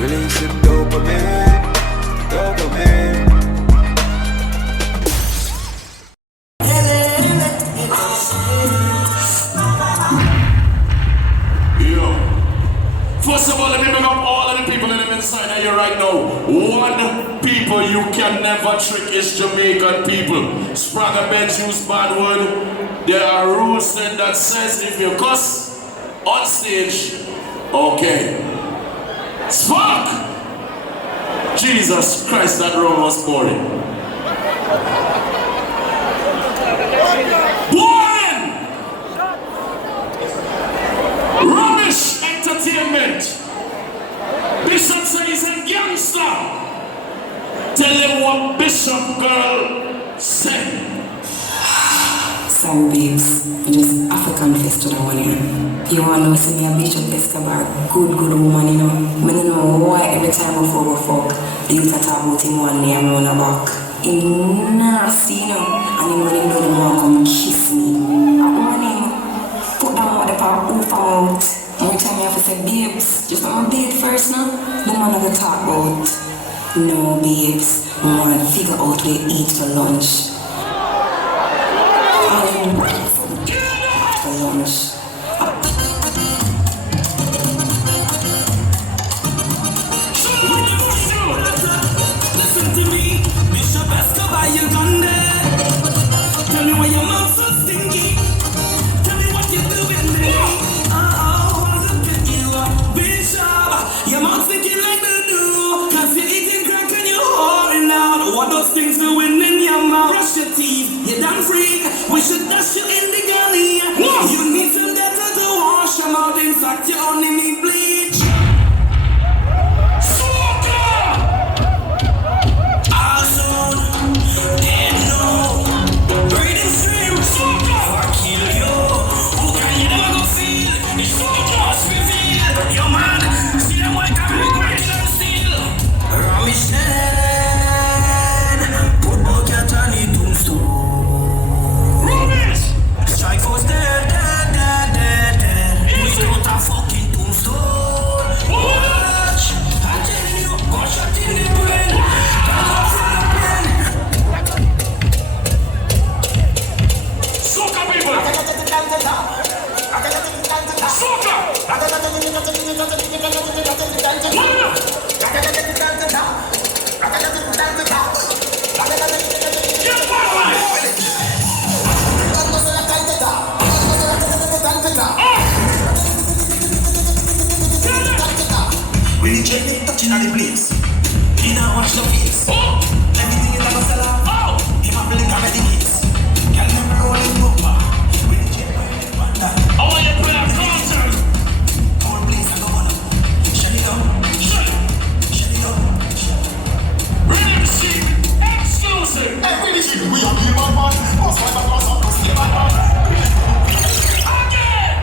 Releasing dopamine, dopamine. First of all, let me bring up all of the people in the inside of you right now. One people you can never trick is Jamaican people. Spragga Benz use bad word. There are rules that says if you cuss on stage, okay. Spark! Jesus Christ, that room was boring. Boring! Romeich Entertainment. Bishop says he's a gangster. Tell him what Bishop girl said. Sorry babes, I just have to confess to that one here. You want to see me a Bishop Escobar, good woman, you know. I don't know why every time before we fuck, they used to talk about him one day around the back. Him nasty, you know. And him when he know the man come kiss me. I want him, put them out the part, oof out. Every time I have to say, babes, just let me date first now. The man have to talk about. No babes, I want to figure out where to eat for lunch. For lunch. Listen to me, Bishop Escobar, you gone there. Tell me why your mouth so stinky. Tell me what you're doing there. Oh, look at you, Bishop. Your mouth stinking like the dew. Cause you're eating crack and you're holding out. What those things doing in your mouth? Brush your teeth, you done freak. We should dash you in the gully. You need some data to wash your mouth. In fact, you only need bleach. Riddimstream Plata or kill you. Who can you never go feel? It's so just reveal. Yo man, see them white and make working on steel. Romeich put both your Johnny tombstone. Romeich! Strike force dead. We don't have fucking tombstone. Watch! I tell you, go shot in the brain. Soca people! Soca! When you check it, touching on the place. You now watch your face. Everything is like a Salaam. You might believe I'm ready case. Girl, never rolling over. When you check my head, I want you to play a concert! come on, please, I don't wanna. Shut it up. Shut it up. Riddimstream exclusive! Hey, Riddimstream, we are real bad man. Boss fight, boss up, boss stay bad man. Again!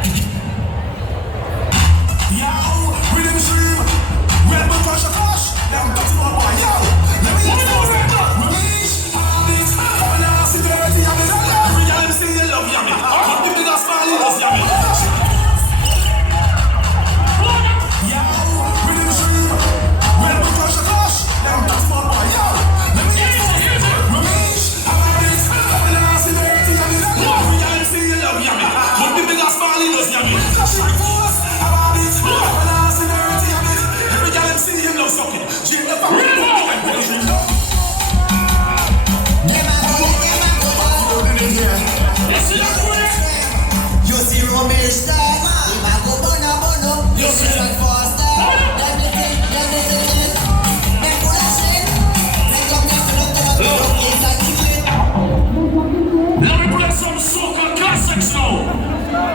Yo, Riddimstream. Red Bull Cluture Clash. Them cutting on boy, yo. Let me hear you. Romeich, Harassment, Govana, severity, I'm in love. We got them say you love yummy. Put the biggest smile in us, yummy. Yo, Riddimstream. Red Bull Cluture Clash. Them cutting on boy, yo. Let me hear you. Romeich, Harassment, Govana, severity, I'm in love. We got them say you love yummy. Put the biggest smile in us, yummy. Strike force, Harassment, Govana, severity, I'm in love. Every girl them see him love sucking. Jada Kingdom and Govana. You see Romeich style, he might go bono. You see that fast style, let me take. Make full of shit, break up next to the top, inside the clip. Let me play some soca classics now!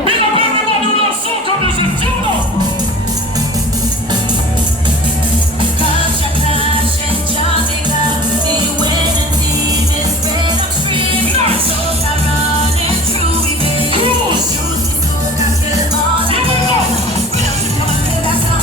Big up everybody who loves soca music, you know! Cluture Clash in Jamaica, the winning team is Riddimstream. Nice! Soca running through we baby. Cruise! Juicy soca kill all the Here we go! Riddimstream, come and play that song.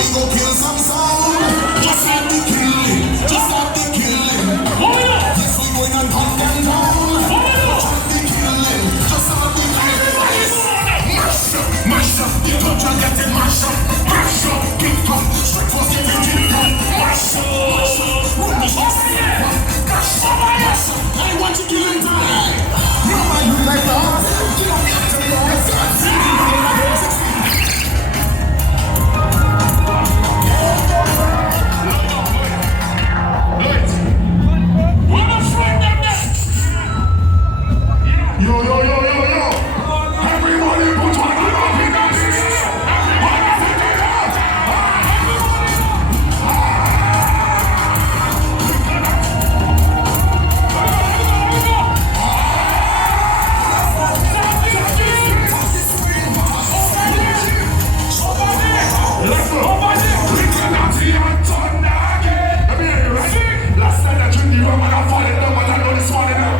we go kill some sound. Just like the killing, just like the killing. Yes, we going and hunt them down. Just the killing, just like the killing. Mash up, the culture getting mash up. Mash up, kick up, straight for getting kicked up. Mash up, Romeich mash up, mash up. I want to kill him time. No man, you like that? You don't have to be on the Yo, yo, yo, yo, yo! Everybody put one up in the street! Let's go! Last night I drink the rum and I fall in love, but I know this morning now.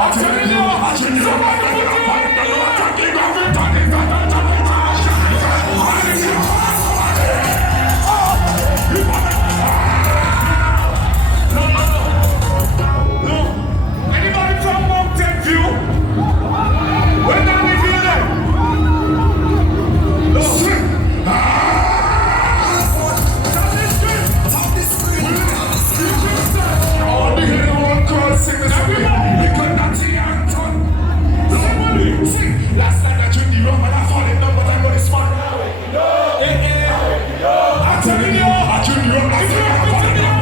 I tell you, I drink the rum and I fall in love, I can't keep on it, No. Anybody from Mountain View? When are we here then? No. All the hero one call singers for me. You got nothing Anton. Somebody sing. Last night I drink the rum and I fall in love, but I know this man. I'm telling you, I drink the rum, I fall in love.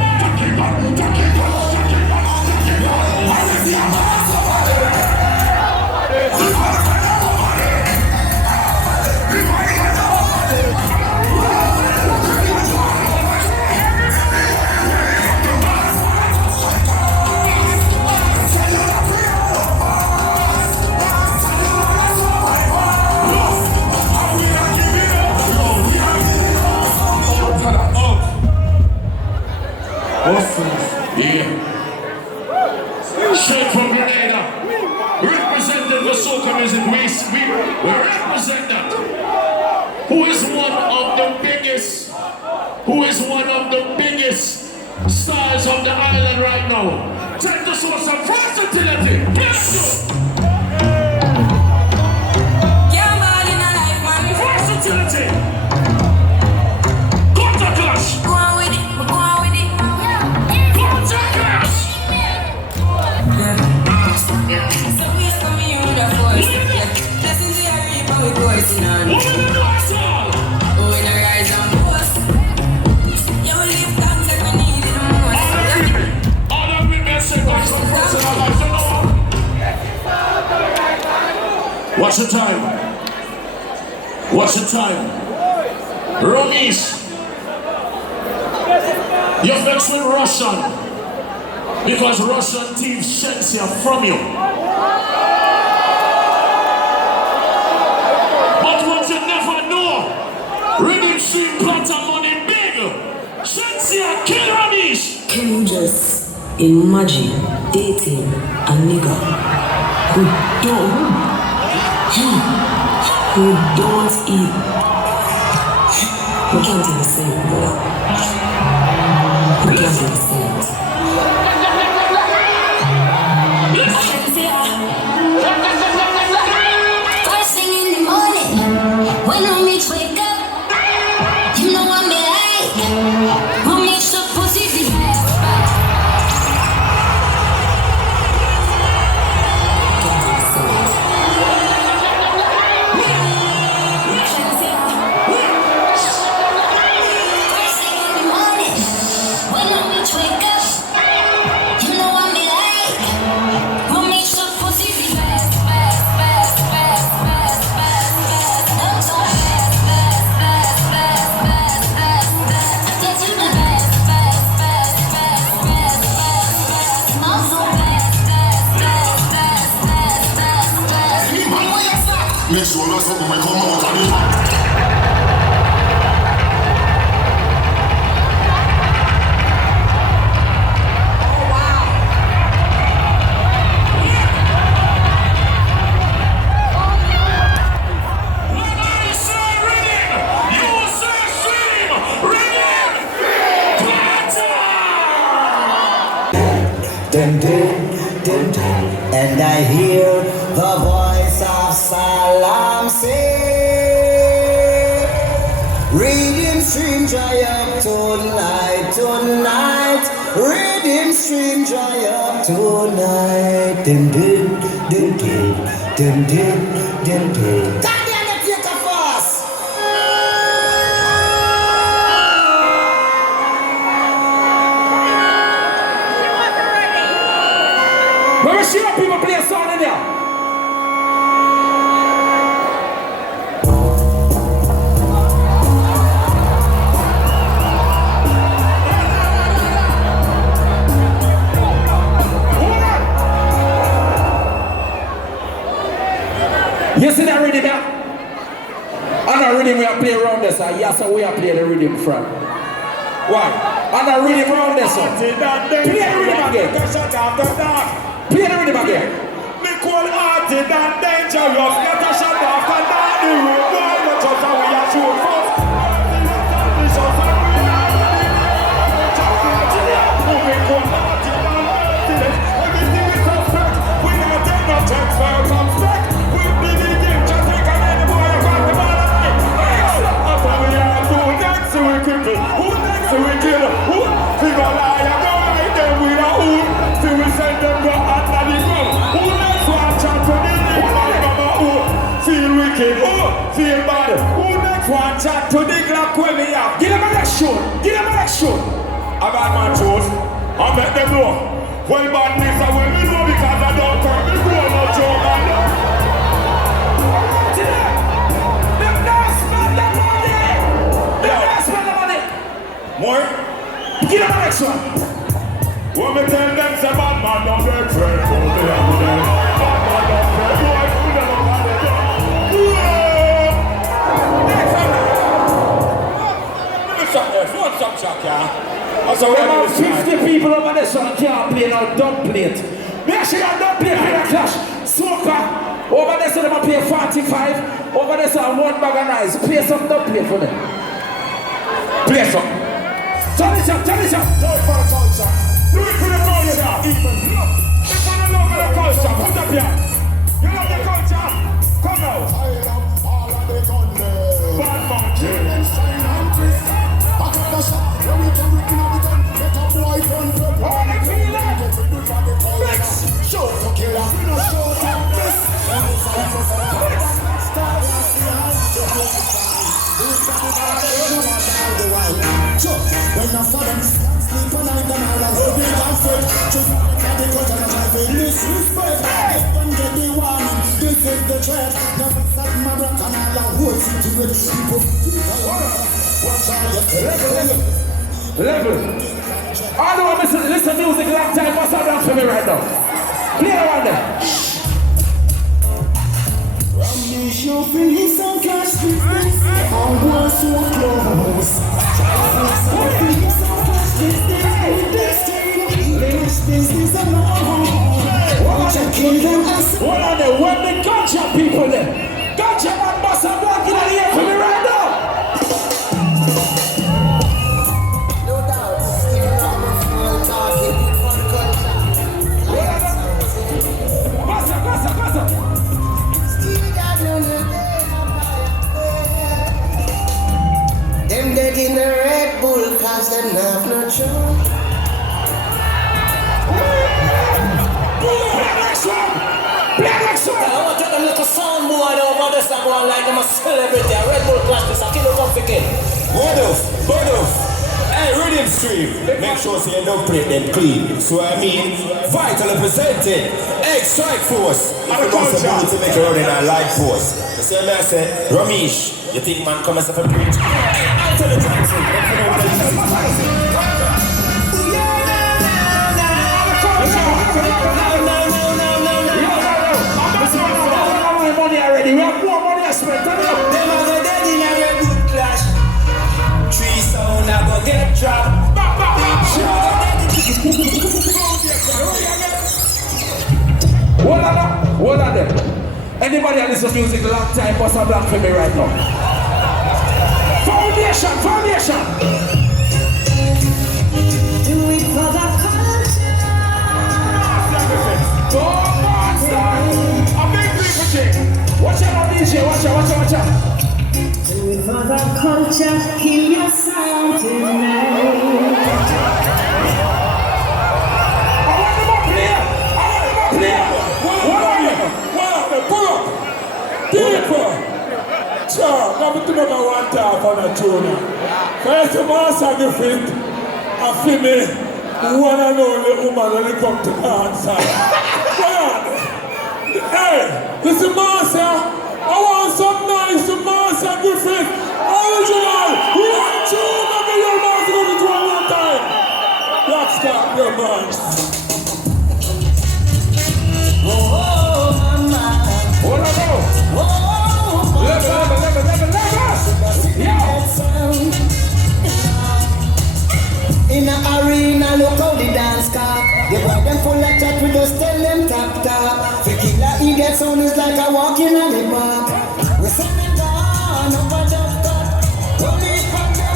Yeah. Straight from Grenada. Representing the soca music. We represent that. Who is one of the biggest stars of the island right now? Time to show some versatility. Let's go. Versatility. Cluture Clash. Go on with it. Cluture Clash. So we are coming in with a force. Listen to your people, we're coursing on. What are you doing, all? Oh, in a rise and boast. You will live thanks if we need it most. All the women say that's some personal life, you know. What's the time? What's the time? Romeich. You're vexed with Russian. Because Russian thieves sense you from you. But what you never know, Riddimstream Plata money big. Sense you kill Romeich. Can you just imagine dating a nigga who don't eat? We can't even say it, brother. We can't even say it. First thing in the morning, when Romeich wake up, you know I'm like Romeich the pussy be. First thing in the morning, when Romeich wake up, you know I'm like Romeich the pussy be. I'm so Make sure that's something when come out of the You dim, dim, dim, dim. And I hear the voice of Salaam say, Riddimstream dry up tonight, tonight. Riddimstream dry up tonight. Dim, dim, dim, dim, dim, dim, dim, dim. Let me see how people play a song in there. You see that rhythm here? And that rhythm we are playing around this, yes, so we are playing the rhythm from. Why? And that rhythm around this, play the rhythm again. Play the rhythm again. Me call hearted and dangerous. Get a shot off and down the road. Boy, not just how we are shoot first. Me call hearted and dangerous. Everything is suspect. We don't take no checks for some spec. We believe in just like a man boy got the ball right. After we are do next we cripple. Who next we kill? Who? Figure lie and go right there with a who? Till we send them go under the ground. Who next want chat to the feel wicked, feel bad. Who next want chat to the Glock when me up? Give them a next show, give them a next show. I got my shows, I make them know. Well, badness, I will me know because I don't turn me grow no joke, man. Them not spend the money. Them not spend the money. More? Give them a next one. When me tell them say bad man don't get friend, bad man don't get boy, who never got it done. Next one. Let me stop there. Phone some shock, yeah. So we have 50 people over there so can't play no dub plate. Make sure you don't play for the clash. Smoker, over there so they play 45. Over there so one bag of rice. Play some dub plate for them. Play some. Turn it up, turn it up. Do it for the culture. Do it for the culture. Even look. If you don't love the culture, put up here. You love the culture? Come out. I love all of the thunder. Bad man, Jada. I got the shot. When we can rip in the gun, let a boy turn red. How they feel it? Flex. Show to killer. We no show to miss. When I fall and sleep on night and all I will be comfort. Just like the culture and I feel disrespect. Don't get the warning, this is the threat. Never stop my breath and all I hold situation. People watch out, Level. All the one listen music long time. What's that done for me right now? Play around there. Romeich, your face and cash business. All was so close. Business alone. Watch and kill them as What are they? When the gotcha people there? Gotcha man boss and black in the air for me right now. No doubt, Stephen Robinson talking from the culture. Passa. Stevie got on the day. Them dead in the Red Bull cause them have no choice. Play next one. I want to get them little soundboard over this and go on like them a celebrity. A Red Bull Clash this, a kilo complicated. Bodos. Hey, Riddimstream. Make sure so you don't play them clean. So I mean, vital represented. Hey, Strike Force. If you want to make it run in a live force. The same man said, Romeich, you think man come as a preach? Hey, I'll tell you Jackson. Money already. We have more money to spend. Them are the dead in a Red Bull Clash. 3 sound I go get dropped. What are them? Anybody that listens to music a long time, what's a black for me right now? Foundation. Do it for the culture. Watch out. For the culture, kill your sound tonight. Pull up! People! Sure, never to never one time on a tuna. First of all, sacrifice, I feel me, one and only woman when it comes to answer. Hey, listen, Master, I want some nice to Master Griffith. Original, 1, 2, maybe your Master go to 1 time. Black Star, your man. In a arena, look how the dance car. They want them full of chat, we just tell them tap tap. The killer idiot sound is like a walking on the park. We send them down, over the cut. Romeich from the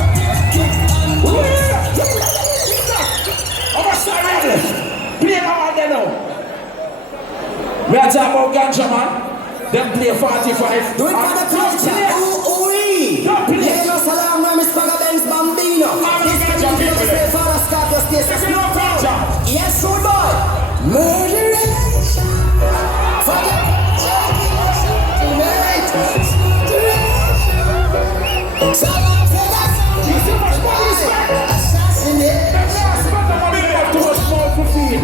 kick and I'm a sorry. Play now and now. We are talking about ganja, man. Them play 45. do it for the culture. Ooh-wee. Don't play. Hey, no Salaam, Remi, Spragga, Benz, Bambino. This can be the same for a start to stay. Yes, so boy. Murderation. For the tonight. Salaam, say that sound. Assassinate. Too much more to feed.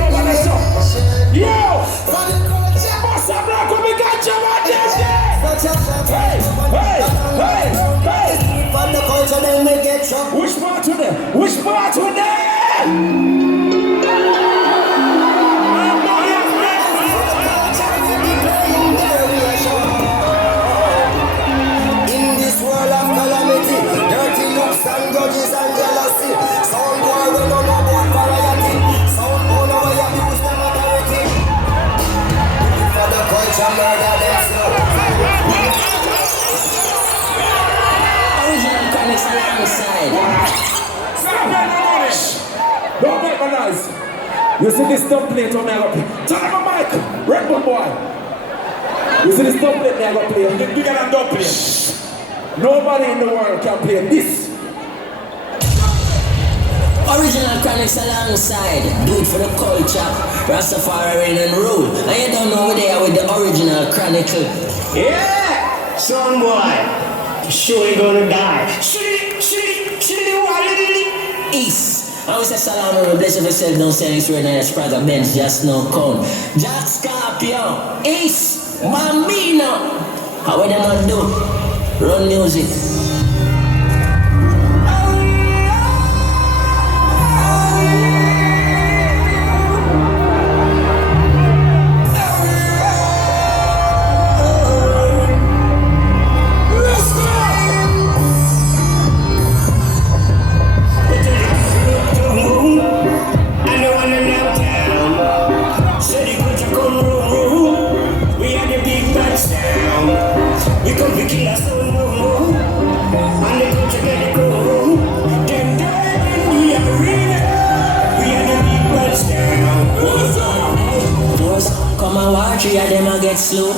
Over the sun. Yo! For the culture. Boss, I'm not going to get you out there. Hey. For the culture, then we get trouble. Which part to them? In this world of calamity, dirty looks and grudges and jealousy. Sound boy we don't know about variety. Sound boy no way abuse them authority. For the culture, murder them slow. Original comics alongside. Don't make my noise. You see this dumb plate on me I go play. Turn on my mic, Red Bull boy. You see this dumb plate me I go play. Bigger than dumb plate. Nobody in the world can play this. Original chronics alongside. Do it for the culture. Rastafari reign and rule. And you don't know where they are with the original chronicle. Yeah! Son boy, sure you're gonna die. East. I always say Salaam, bless yourself, don't say this word, and Spragga, Benz, just no count. Jack Scorpio, East, Bambino. How would they not do? Run music. Three of them a get slow.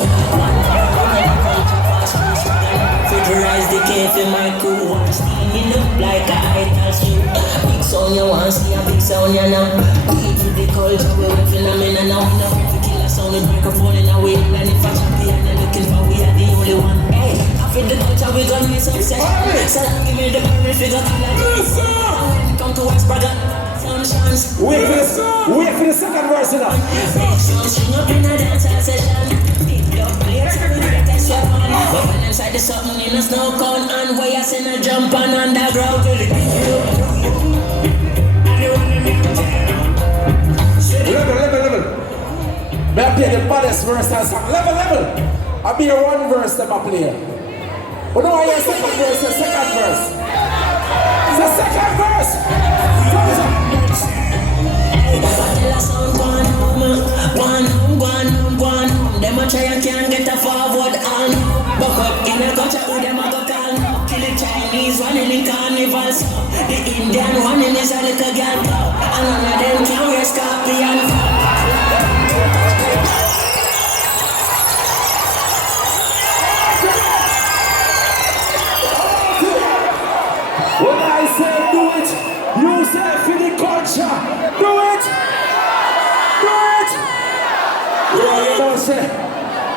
Figurize the cave in my crew. Steaming up like a idol shoe. Big sound you want, see a big sound you know. We to the culture, we with phenomena now. We know if we kill a sound with microphone in a way. And if I champion and looking for, we are the only one. Hey, I feel the culture, we gon' be success. So give me the permit, figure kill a this. Come to us, brother. Wait for the second verse now. But inside the something in a snow cone and where you send a jump on underground. Level. May I play the baddest verse and song? Level. I'll be your one verse that I play. But no, I hear second verse, the second verse. The second verse. One. Them a try and can't get a forward and buck up in a culture who them a go call. Kill the Chinese one in the carnivals. The Indian one in his a little girl. And none of them can wear scorpion.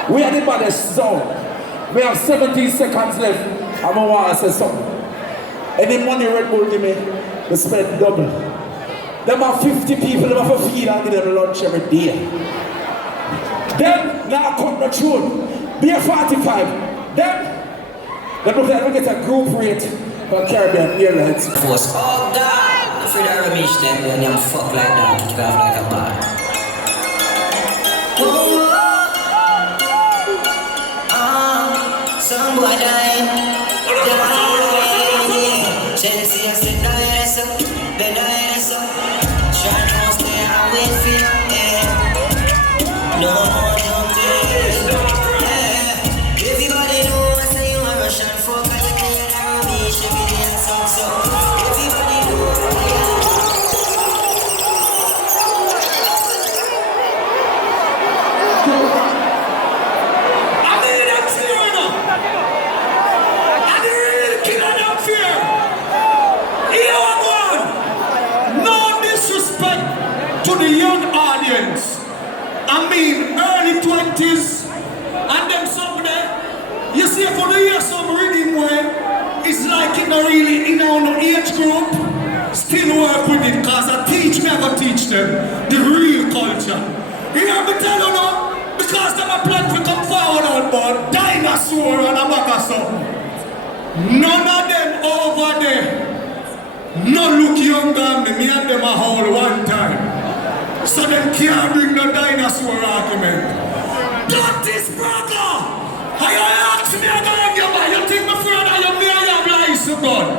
We are the baddest zone. We have 17 seconds left. I'm gonna want to say something. Any money Red Bull give me, we spend double. Them are 50 people who have a feed and give them lunch every day. Then, now come the tune. Be a 45. Then look like we get a group rate for Caribbean Airlines. Force. Oh God! I'm afraid I Romeich them when I'm fuck like that. Kick off like a bar. Some boy dying. Chelsea has said die so. They die so. Trying to stay out with fear. No more nothing. Everybody knows I say you are Russian folk. I can hear that Romeich every day and song so. Everybody knows. To the young audience, I mean early 20s, and them some there, you see for the year some reading way, it's like it not really in our age group, still work with it, cause I teach me, I go teach them the real culture. You know me tell you now, because them a plan to come forward on board, dinosaur and a bag of something. None of them over there, no look younger than me and them a whole one time. So them can't bring no dinosaur argument. That is Spragga! I ask me again, you think my friend I am here, I have lies to God.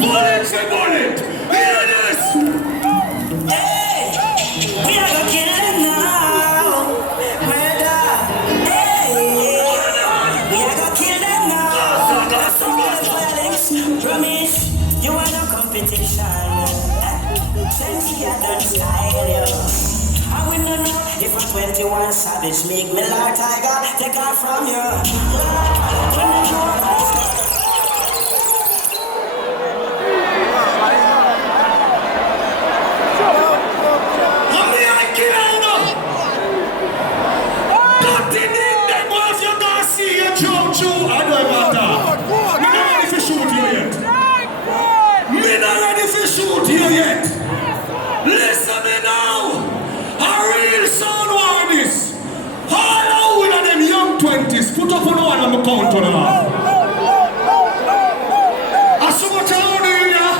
Bullet say bullet! Hear this! Hey! We are gonna kill them now! Murder! Hey! We are gonna kill them now! That's some of the violence. Romeich, you are no competition. Since he had done style, yo. I will not know if a 21 savage make me like tiger, take off from you. Shoot you yet. Listen me now. A real sound war this. All of them young 20s. Put up on one of my count on them. As so much out here.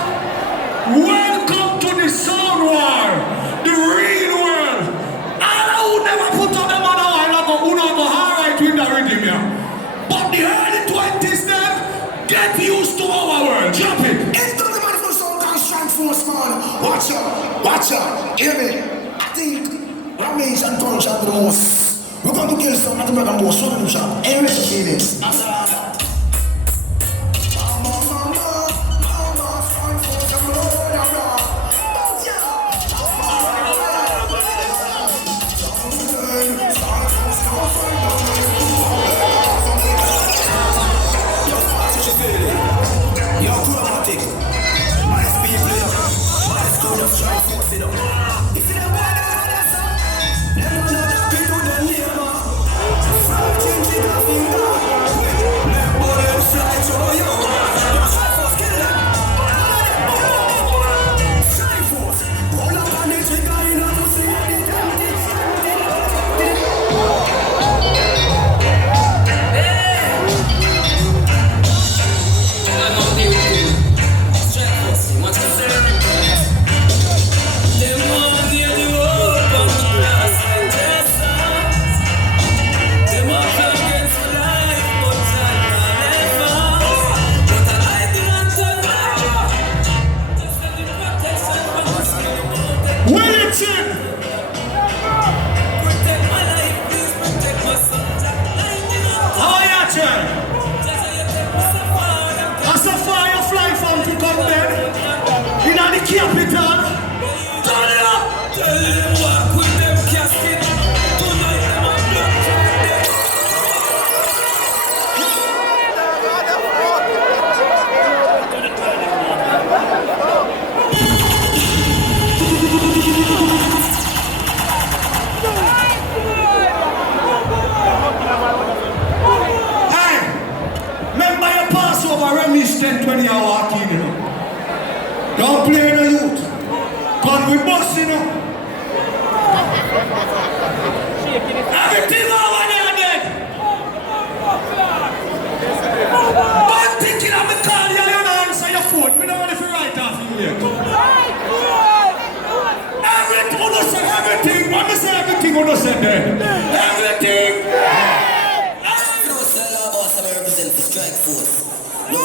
Welcome to the sound war. The real world. All who never put on them on a while ago. Who don't go alright with the rhythm here. But the early 20s them get used to our world. Jump it. Force man, watch out, hear me. I think Romeich and Culture are the most. We're going to kill some of the most solution. Anyway, see this. 10, 20 hour walking, you know. Don't play in the youth. But we bust, you know. Everything over there dead. But thinking of me call you, you don't answer your phone. We don't want if you write off you yet. Everything, when you say everything, when you say everything, when you say dead. Everything. No, Salaam, boss, I represent the strike force. No,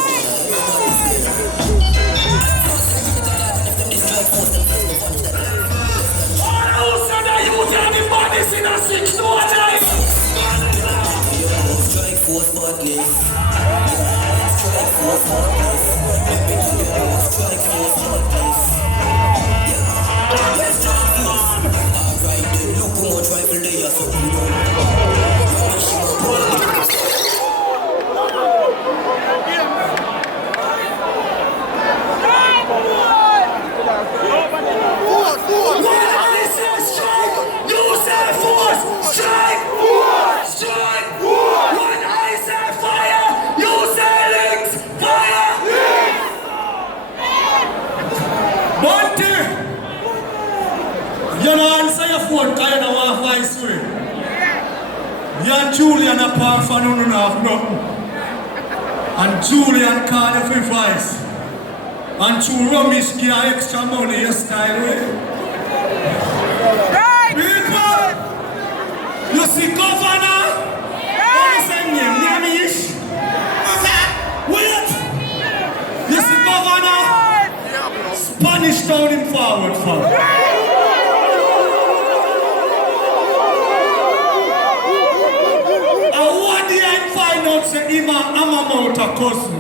in a 6 to a 9. Strike force partners. Strike force partners. Strike force partners. Let's strike force. Alright, then look how much rifle they are so you don't answer your phone because you don't want to find swing. You and Julian are part for no have nothing. And Julian called you for advice. And to Romeich give you extra money, your style way. Right. People! You see Govana? What is his name? Name-ish? Wait! You see Govana? Spanish town him forward for. Say him and Amamount a cousin.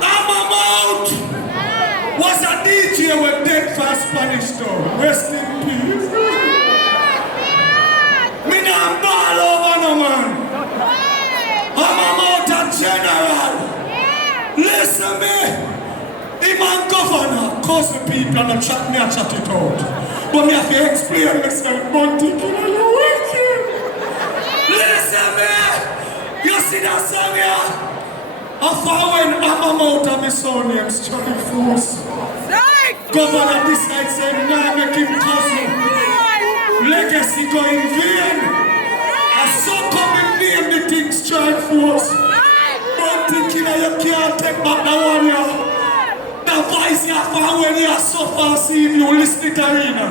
Amamount was a DJ with dead for Spanish town. Rest in peace. Me not ball over no man. Amamount a general. Listen me. Him and Govana cousin people and chat me and chat it out. But me have to explain myself. Monty, can you wicked? Listen me! You see that song here? I found when Amamount and my son named Strike Force. Governor decides to now make him cousin. Legacy go in vain. And so come and name the thing Strike Force. But thinking that you can't take back the one here. The voice you found when you suffer, see if you listen to the arena.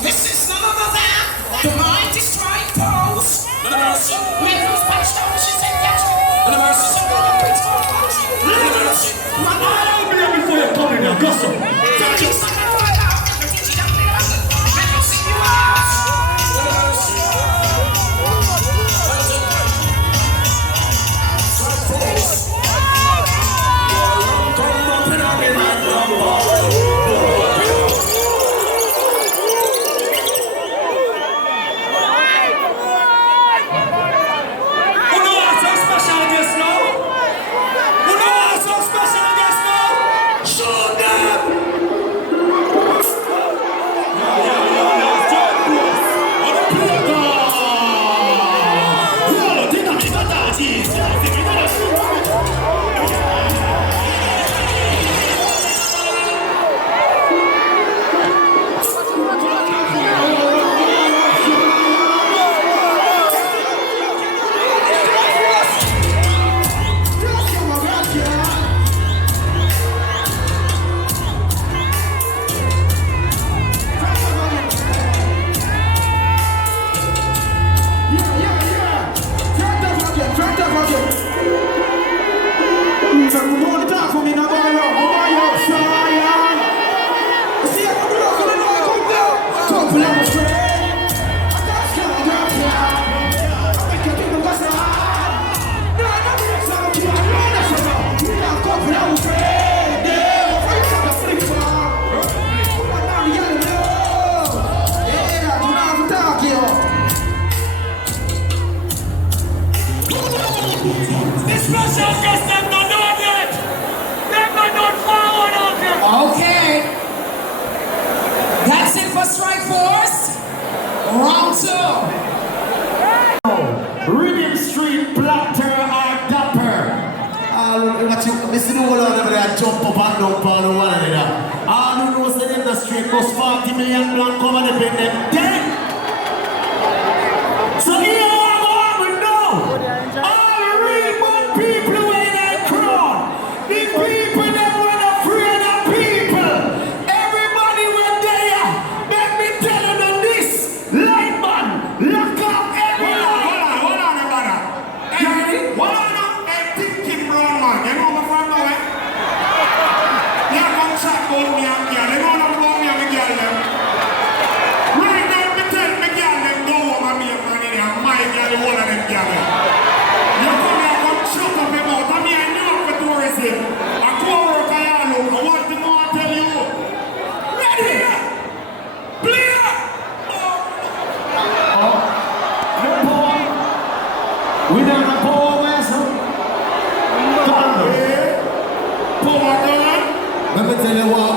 This is none other than the mighty strike pose. With those patched out, she said, catch me. I'll be here before you come in now, go so. The special guest them not done yet. Them not done forward out here. Okay. That's it for Strike Force. Round 2. Riddimstream Plata and Dapper. Listen to all of them that jump up and down for the one another. All who knows the industry cost 40 million blank come and they pay them dead. So here I go with now. All the real good people who in that crowd. The people that were afraid of people. Everybody went there. Let me tell you this. Light man, lock up everyone. Hold on, brother. Hey, hold on. Hey, thinking brown man. You know my friend now, eh? You come chat about me and girl. You know about me and my girl them. Right now, me tell me girl them go home and me and man in there. My girl, all of them girl them. You come here, come choke up your mouth. And me I knew up for tourism. I go work and I look. I want to go and tell you. Ready? Play up! No power. We don't have power, Wesson. Power gun. Let me tell you what,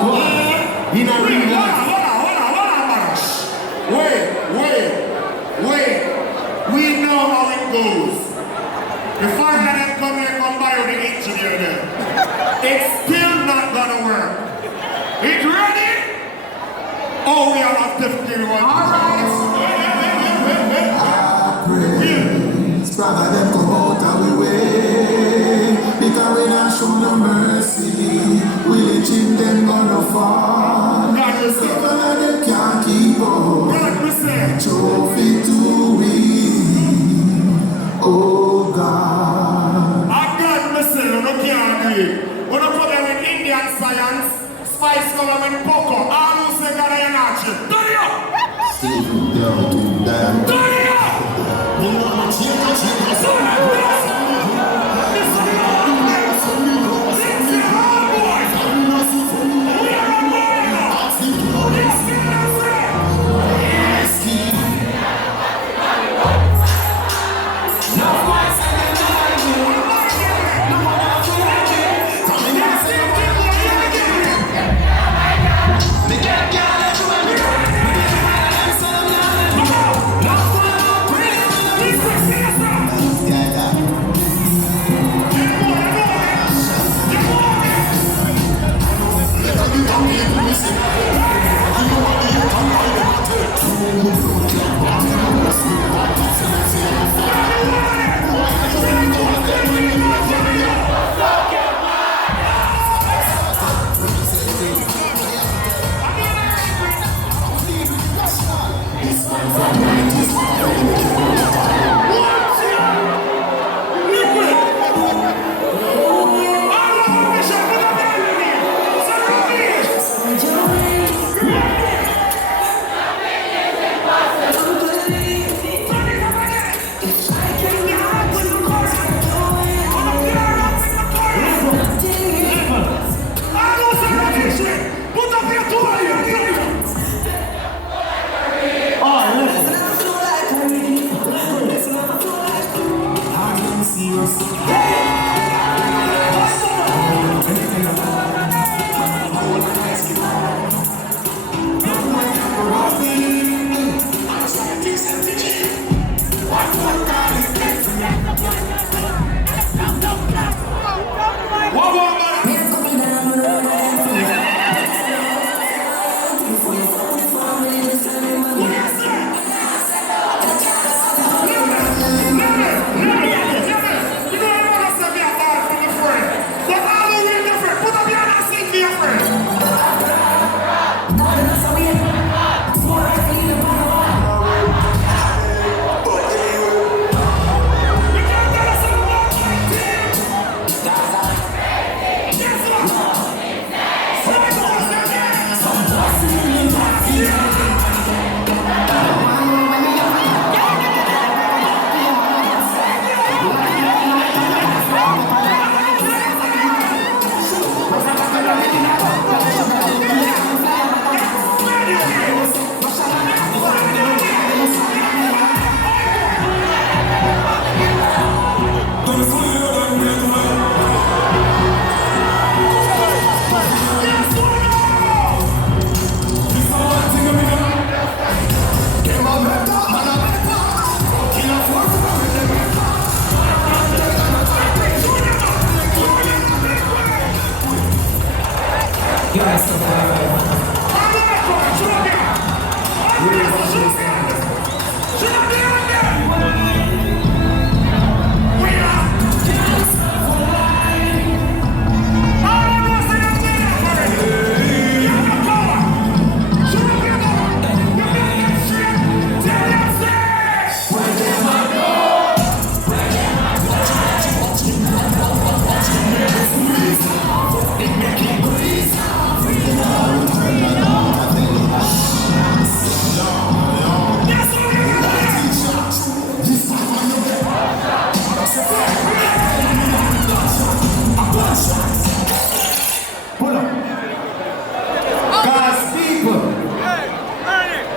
in a real life. Wait. We know how it goes. The fact that them come here, come by with the engineer there. It's still not gonna work. It ready? Oh, we are not definitely one. Alright. Spragga them come out of the way because we not show no mercy. Willy Chin them gonna fall. People of them can't keep up. Trophy to win. Oh God. I got listen, you can't do it. When you put them in Indian science, spice come with poco. All who say that I am not you. Turn it up! Still down to them. Turn it up!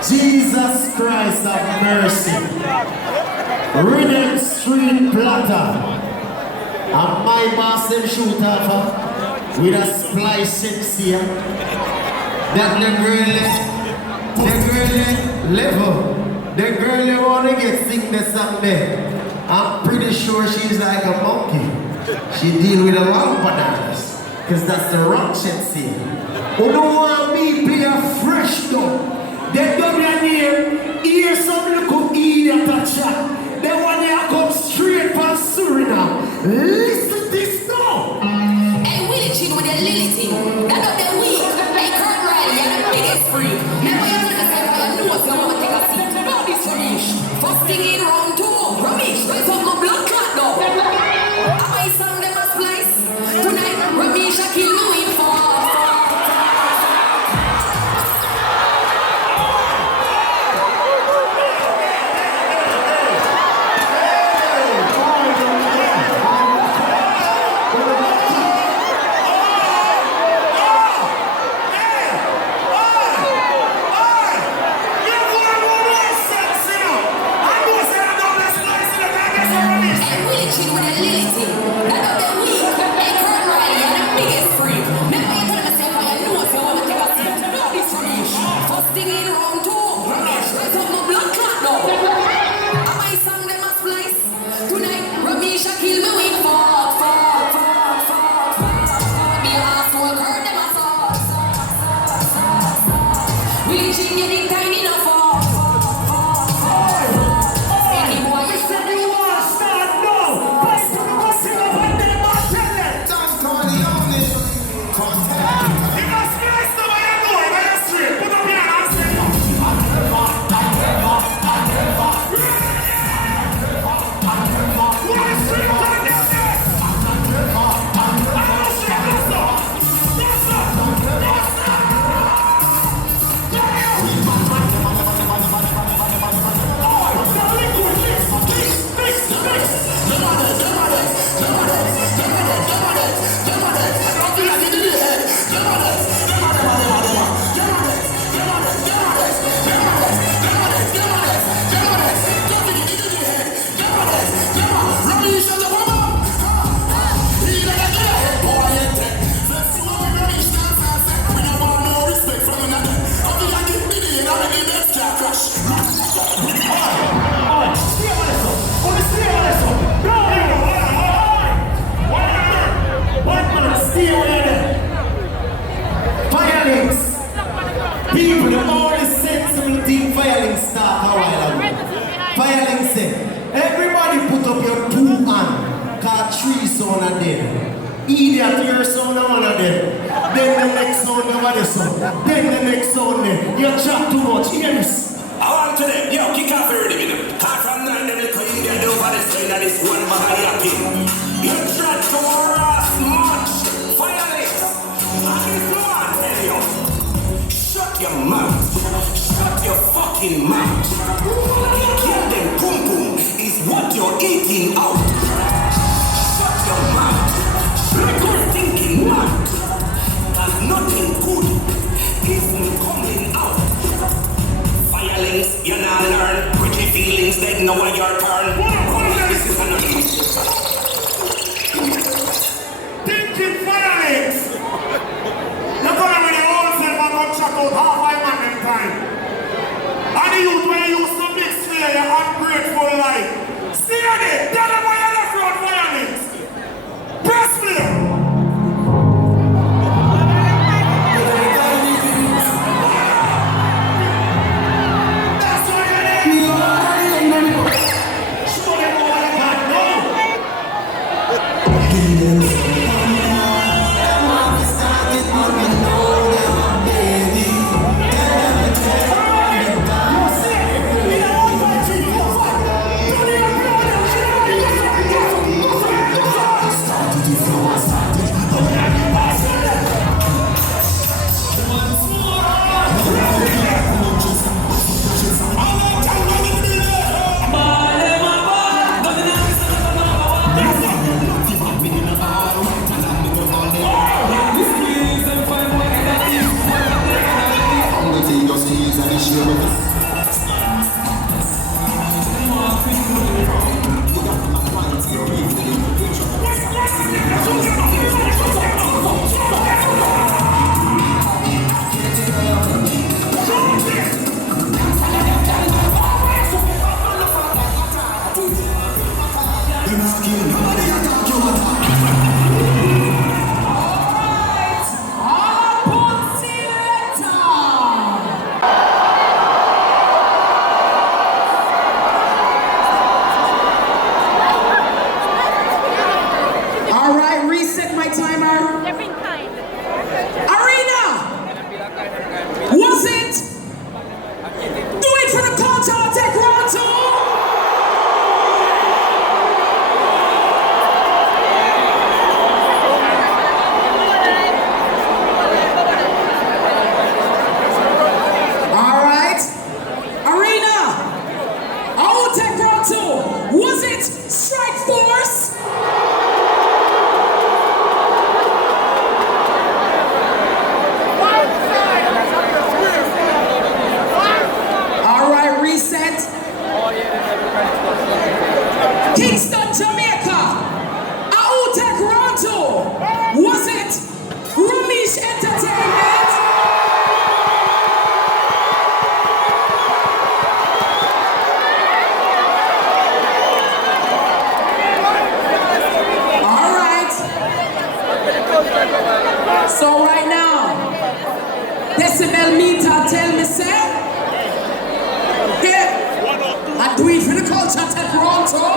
Jesus Christ of mercy. Riddimstream Plata. And my boss them shoot off with a splice sexy. That the girl level. The girl wanna get sing the song there. I'm pretty sure she's like a monkey. She deal with a lot of bananas. Cause that's the wrong shit scene. Who don't want me play a fresh though? They don't hear some little idiot at chat. They want to come straight from Suriname. Listen to this now. Hey, Willy Chin with the lily thing. That up the week. Hey, Kurt Riley, you're the biggest freak. Never you take a step by your nose, you want to take a seat. About this Romeich. First thing in round 2. Romeich, raise up my blood clot now. I sound them as place. Tonight, Romeich I kill me with for. People, the only sensible thing Firelink start a while ago. Firelink said, everybody put up your 2 hands, cause 3 sound are dead. Idiot, your sound are one of them. Then the next sound over the sound. Then the next sound there. You chat too much, hear this. I want to them, yo, kick off your rhythm. Can't from 9 them little idiot over the side of this one behind your pin. You try to harass much. Firelink. And if you want to tell you, shut your mouth. Shut your fucking mouth. You kill them pum pum is what you're eating out. Shut your mouth. Shut your thinking mouth. Cause nothing good is coming out. Firelinks, you not learn. Pretty feelings, they know what your turn. This is an Thinking Firelinks. You're going with the old self and go check out half my man in time. And the youth when you used to mix here, you're ungrateful like. See it, tell them what Kingston, Jamaica. Who take round two? Was it Romeich Entertainment? All right. So right now, decibel meter tell me say, okay, I do it for the culture take round two.